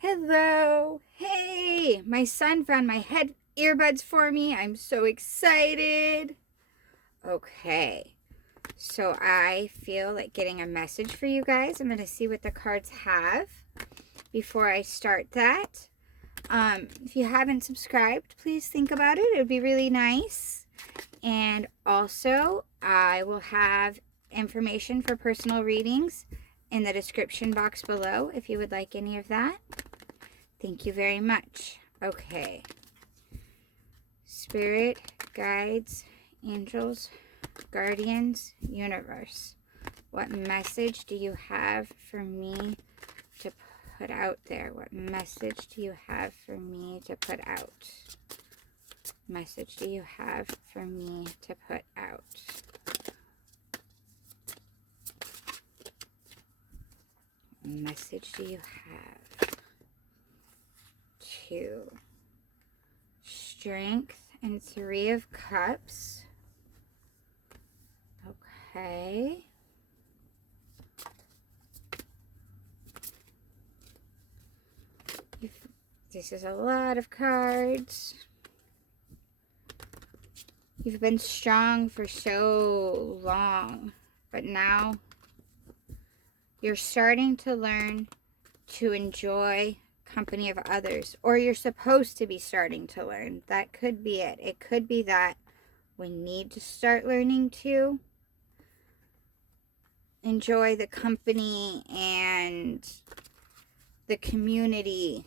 Hello. Hey, my son found my head earbuds for me. I'm so excited. Okay, so I feel like getting a message for you guys. I'm going to see what the cards have before I start that. If you haven't subscribed, please think about it. It would be really nice. And also, I will have information for personal readings in the description box below if you would like any of that. Thank you very much. Okay. Spirit, guides, angels, guardians, universe. What message do you have for me to put out there? What message do you have for me to put out? Message do you have for me to put out? Message do you have? 2. Strength and 3 of Cups. Okay. This is a lot of cards. You've been strong for so long, but now you're starting to learn to enjoy company of others, or you're supposed to be starting to learn. That could be it. It could be that we need to start learning to enjoy the company and the community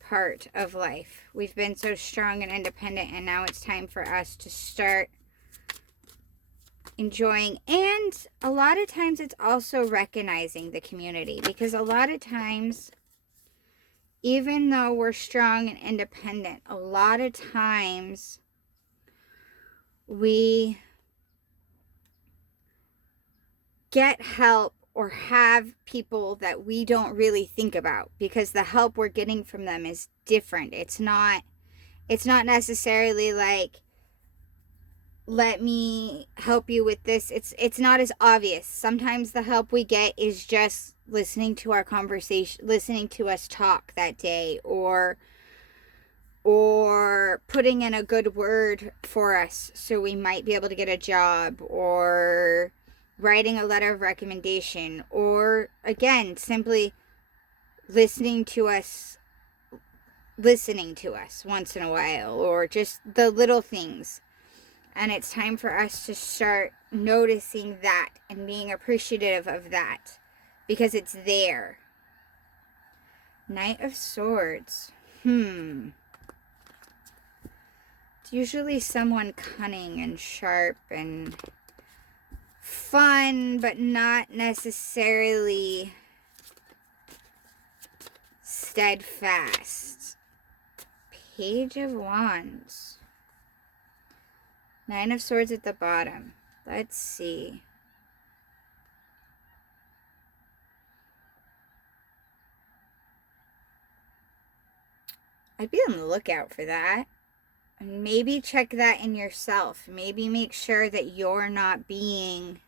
part of life. We've been so strong and independent, and now it's time for us to start enjoying. And a lot of times it's also recognizing the community, because a lot of times, even though we're strong and independent, a lot of times we get help or have people that we don't really think about, because the help we're getting from them is different. It's not necessarily like, let me help you with this. It's not as obvious. Sometimes the help we get is just listening to our conversation, listening to us talk that day, or putting in a good word for us so we might be able to get a job, or writing a letter of recommendation, or again, simply listening to us once in a while, or just the little things. And it's time for us to start noticing that and being appreciative of that, because it's there. Knight of Swords. It's usually someone cunning and sharp and fun, but not necessarily steadfast. Page of Wands. 9 of Swords at the bottom. Let's see. I'd be on the lookout for that. And maybe check that in yourself. Maybe make sure that you're not being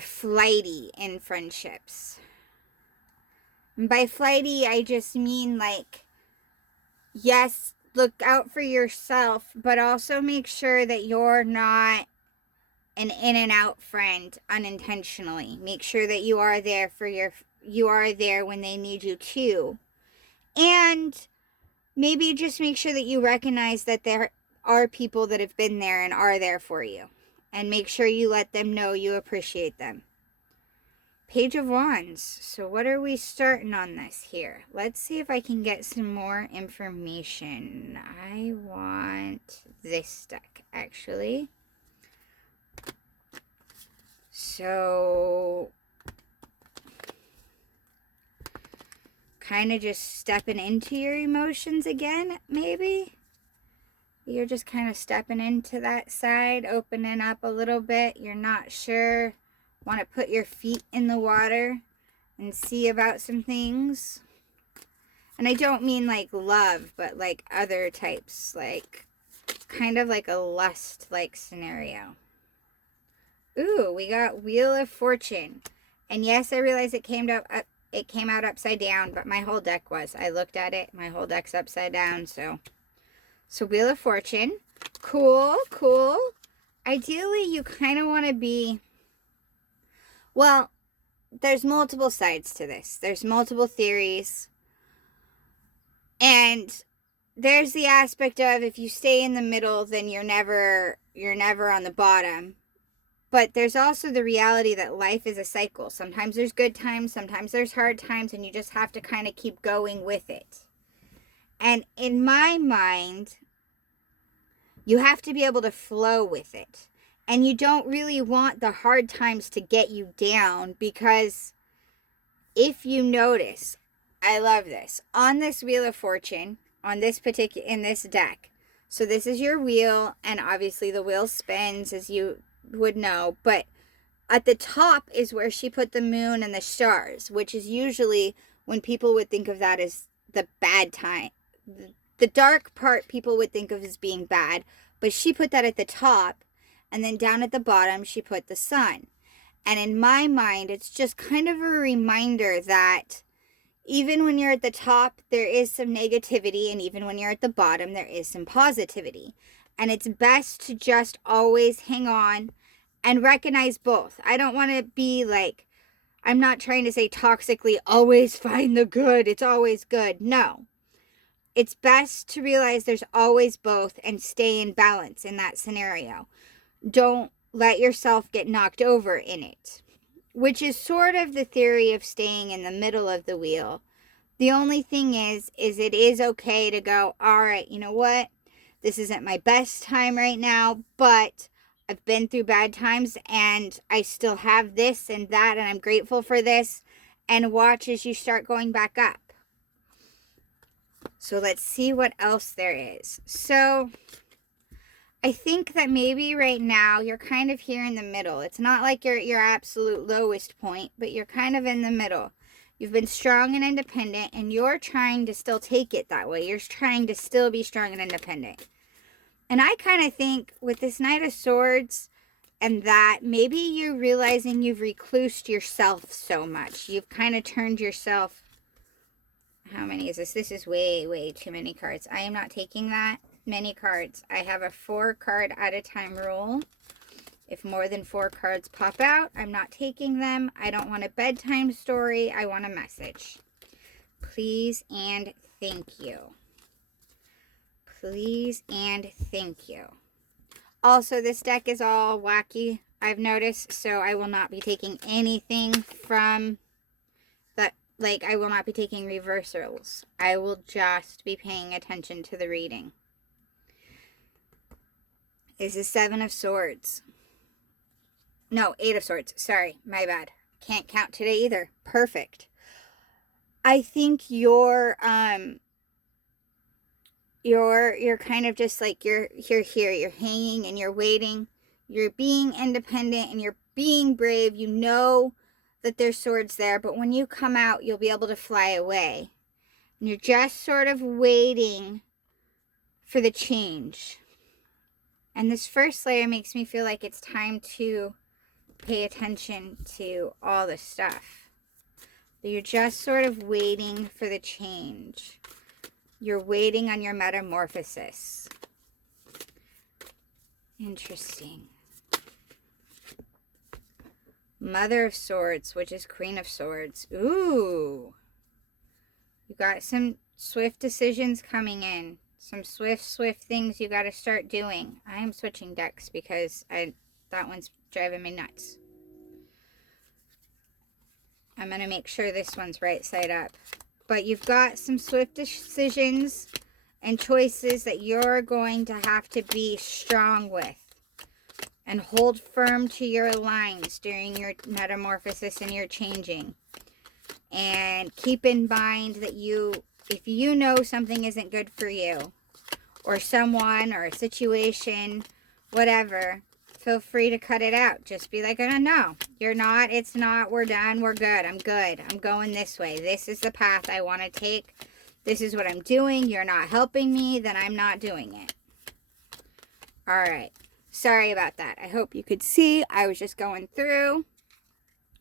flighty in friendships. And by flighty, I just mean like, yes, look out for yourself, but also make sure that you're not an in and out friend unintentionally. Make sure that you are there when they need you too. And maybe just make sure that you recognize that there are people that have been there and are there for you. And make sure you let them know you appreciate them. Page of Wands. So what are we starting on this here? Let's see if I can get some more information. I want this deck, actually. So kind of just stepping into your emotions again, maybe. You're just kind of stepping into that side, opening up a little bit. You're not sure. Want to put your feet in the water and see about some things. And I don't mean like love, but like other types, like kind of like a lust-like scenario. Ooh, we got Wheel of Fortune. And yes, I realize it came out upside down, but my whole deck was. I looked at it, my whole deck's upside down, so Wheel of Fortune. Cool, cool. Ideally, you kind of want to be, well, there's multiple sides to this. There's multiple theories. And there's the aspect of if you stay in the middle, then you're never on the bottom. But there's also the reality that life is a cycle. Sometimes there's good times, sometimes there's hard times, and you just have to kind of keep going with it. And in my mind, you have to be able to flow with it. And you don't really want the hard times to get you down, because if you notice, I love this. On this Wheel of Fortune, in this deck, so this is your wheel, and obviously the wheel spins, as you would know, but at the top is where she put the moon and the stars, which is usually when people would think of that as the bad time. The dark part people would think of as being bad, but she put that at the top, and then down at the bottom she put the sun. And in my mind, it's just kind of a reminder that even when you're at the top, there is some negativity, and even when you're at the bottom, there is some positivity. And it's best to just always hang on and recognize both. I don't want to be like, I'm not trying to say toxically, always find the good, it's always good. No. It's best to realize there's always both and stay in balance in that scenario. Don't let yourself get knocked over in it, which is sort of the theory of staying in the middle of the wheel. The only thing is it is okay to go, all right, you know what? This isn't my best time right now, but I've been through bad times and I still have this and that, and I'm grateful for this. And watch as you start going back up. So let's see what else there is. So I think that maybe right now you're kind of here in the middle. It's not like you're at your absolute lowest point, but you're kind of in the middle. You've been strong and independent, and you're trying to still take it that way. You're trying to still be strong and independent. And I kind of think with this Knight of Swords and that, maybe you're realizing you've reclused yourself so much. You've kind of turned yourself. How many is this? This is way, way too many cards. I am not taking that many cards. I have a 4 card at a time rule. If more than 4 cards pop out, I'm not taking them. I don't want a bedtime story. I want a message. Please and thank you. Please and thank you. Also, this deck is all wacky, I've noticed, so I will not be taking anything from that. Like, I will not be taking reversals. I will just be paying attention to the reading. This is 7 of Swords. No, 8 of Swords. Sorry, my bad. Can't count today either. Perfect. I think you're kind of just like, you're here, you're hanging and you're waiting. You're being independent and you're being brave. You know that there's swords there, but when you come out, you'll be able to fly away. And you're just sort of waiting for the change. And this first layer makes me feel like it's time to pay attention to all the stuff. You're just sort of waiting for the change. You're waiting on your metamorphosis. Interesting. Mother of Swords, which is Queen of Swords. Ooh. You got some swift decisions coming in. Some swift things you got to start doing. I am switching decks because that one's driving me nuts. I'm going to make sure this one's right side up. But you've got some swift decisions and choices that you're going to have to be strong with. And hold firm to your lines during your metamorphosis and your changing. And keep in mind that if you know something isn't good for you, or someone, or a situation, whatever, feel free to cut it out. Just be like, oh, no, you're not, it's not, we're done, we're good, I'm going this way. This is the path I want to take. This is what I'm doing. You're not helping me, then I'm not doing it. All right. Sorry about that. I hope you could see. I was just going through.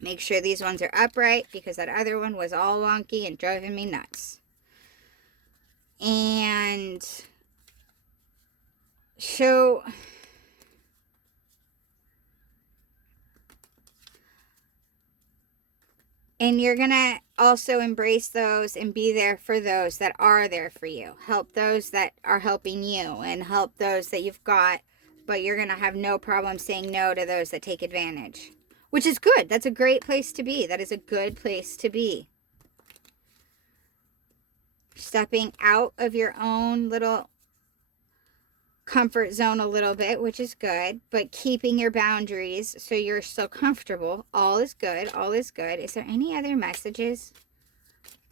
Make sure these ones are upright because that other one was all wonky and driving me nuts. And so and you're going to also embrace those and be there for those that are there for you. Help those that are helping you and help those that you've got, but you're going to have no problem saying no to those that take advantage, which is good. That's a great place to be. That is a good place to be. Stepping out of your own little comfort zone a little bit, which is good, but keeping your boundaries so you're still comfortable. All is good. All is good. Is there any other messages?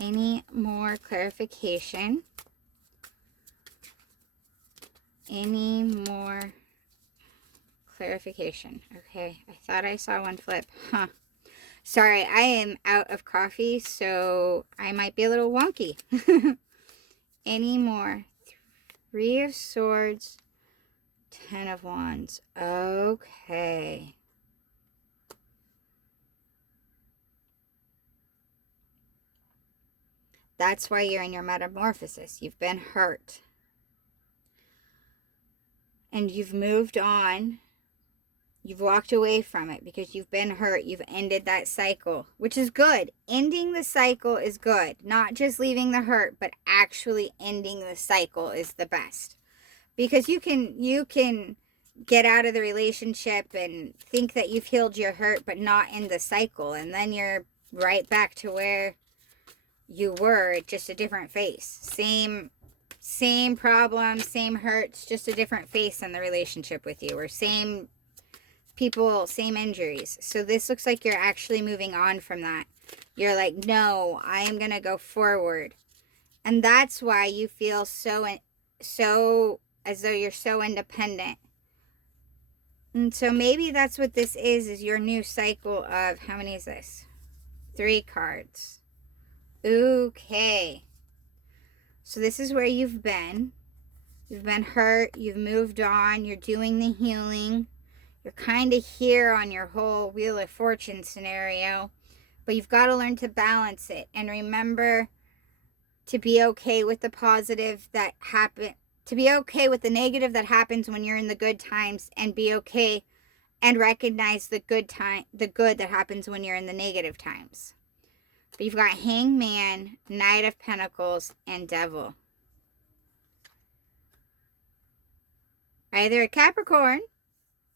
Any more clarification? Any more clarification? Okay, I thought I saw one flip. Huh. Sorry, I am out of coffee, so I might be a little wonky. Any more? 3 of Swords, 10 of Wands. Okay. That's why you're in your metamorphosis. You've been hurt. And you've moved on. You've walked away from it because you've been hurt. You've ended that cycle, which is good. Ending the cycle is good. Not just leaving the hurt, but actually ending the cycle is the best. Because you can get out of the relationship and think that you've healed your hurt, but not end the cycle. And then you're right back to where you were, just a different face. Same problem, same hurts, just a different face in the relationship with you. Or same people, same injuries. So this looks like you're actually moving on from that. You're like, no, I am going to go forward. And that's why you feel so as though you're so independent. And so maybe that's what this is your new cycle of, how many is this? 3 cards. Okay. So this is where you've been. You've been hurt. You've moved on. You're doing the healing. You're kind of here on your whole Wheel of Fortune scenario. But you've got to learn to balance it. And remember to be okay with the positive that happen. To be okay with the negative that happens when you're in the good times. And be okay and recognize the good that happens when you're in the negative times. But you've got Hangman, Knight of Pentacles, and Devil. Either a Capricorn,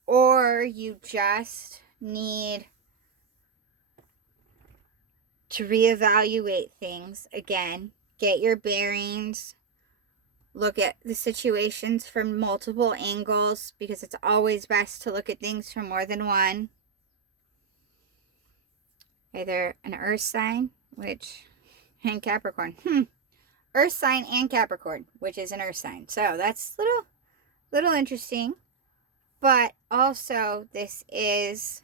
or you just need to reevaluate things again. Get your bearings. Look at the situations from multiple angles, because it's always best to look at things from more than one. Either an earth sign, and Capricorn. Earth sign and Capricorn, which is an earth sign. So that's little interesting. But also this is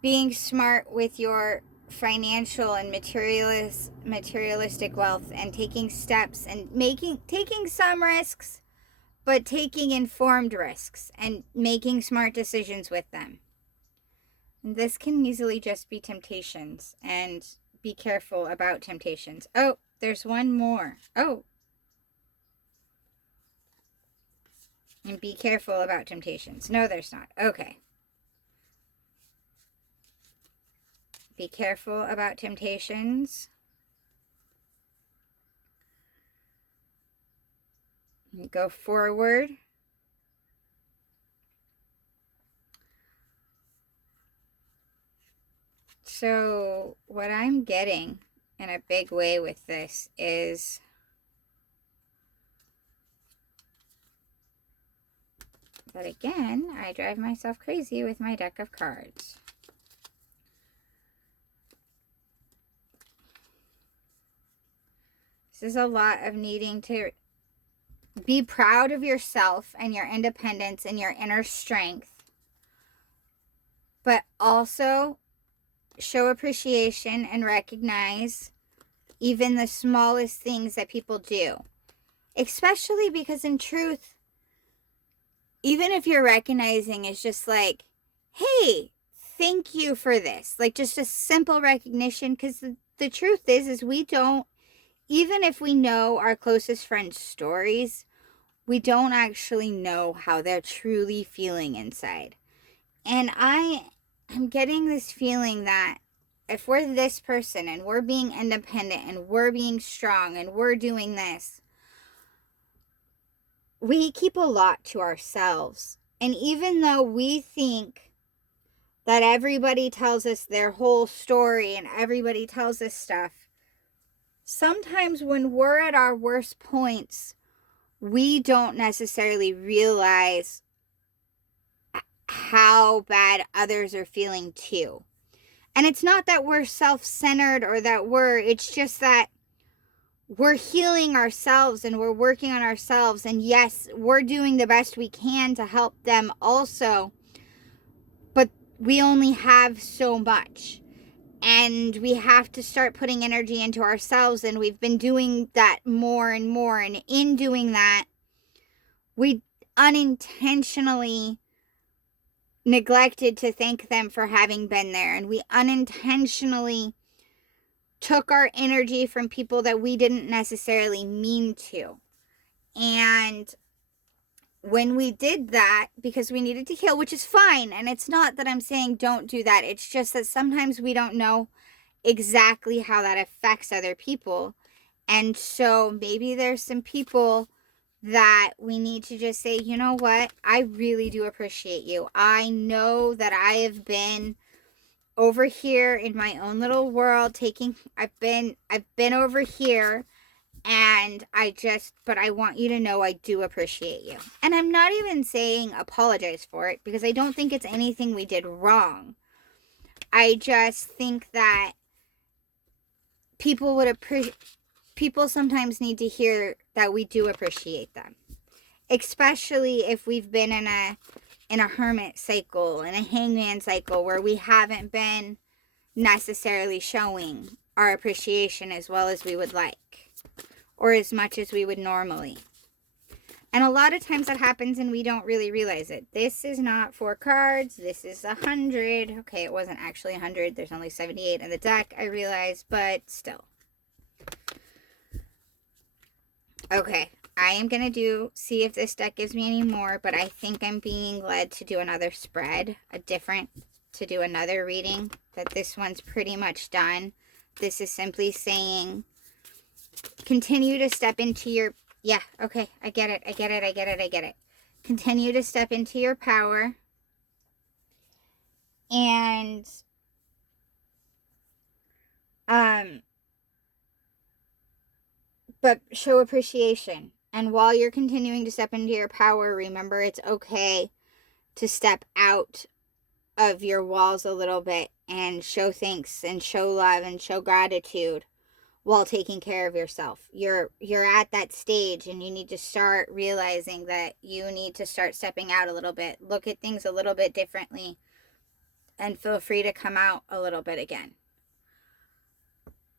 being smart with your financial and materialistic wealth, and taking steps and taking some risks, but taking informed risks and making smart decisions with them. This can easily just be temptations, and be careful about temptations. Oh, there's one more. Oh. And be careful about temptations. No, there's not. Okay. Be careful about temptations. Go forward. So what I'm getting in a big way with this is that, again, I drive myself crazy with my deck of cards. This is a lot of needing to be proud of yourself and your independence and your inner strength, but also show appreciation and recognize even the smallest things that people do. Especially because in truth, even if you're recognizing, it's just like, hey, thank you for this. Like, just a simple recognition, because the truth is we don't, even if we know our closest friends' stories, we don't actually know how they're truly feeling inside. And I'm getting this feeling that if we're this person and we're being independent and we're being strong and we're doing this, we keep a lot to ourselves. And even though we think that everybody tells us their whole story and everybody tells us stuff, sometimes when we're at our worst points, we don't necessarily realize how bad others are feeling too. And it's not that we're self-centered or that it's just that we're healing ourselves and we're working on ourselves. And yes, we're doing the best we can to help them also. But we only have so much. And we have to start putting energy into ourselves. And we've been doing that more and more. And in doing that, we unintentionally neglected to thank them for having been there. And we unintentionally took our energy from people that we didn't necessarily mean to. And when we did that, because we needed to heal, which is fine, and it's not that I'm saying don't do that, it's just that sometimes we don't know exactly how that affects other people. And so maybe there's some people that we need to just say, you know what, I really do appreciate you. I know that I have been over here in my own little world I've been over here, and but I want you to know I do appreciate you. And I'm not even saying apologize for it, because I don't think it's anything we did wrong. I just think that people sometimes need to hear that we do appreciate them, especially if we've been in a hermit cycle, in a hangman cycle, where we haven't been necessarily showing our appreciation as well as we would like, or as much as we would normally. And a lot of times that happens and we don't really realize it. This is not 4 cards. This is 100. Okay, it wasn't actually 100. There's only 78 in the deck, I realize, but still. Okay, I am going to see if this deck gives me any more, but I think I'm being led to do another spread, to do another reading, that this one's pretty much done. This is simply saying, continue to step into your, yeah, okay, I get it. Continue to step into your power, and, but show appreciation. And while you're continuing to step into your power, remember it's okay to step out of your walls a little bit and show thanks and show love and show gratitude while taking care of yourself. You're at that stage, and you need to start realizing that you need to start stepping out a little bit, look at things a little bit differently, and feel free to come out a little bit again.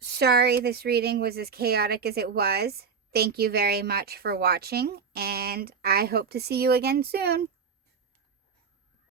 Sorry this reading was as chaotic as it was. Thank you very much for watching, and I hope to see you again soon.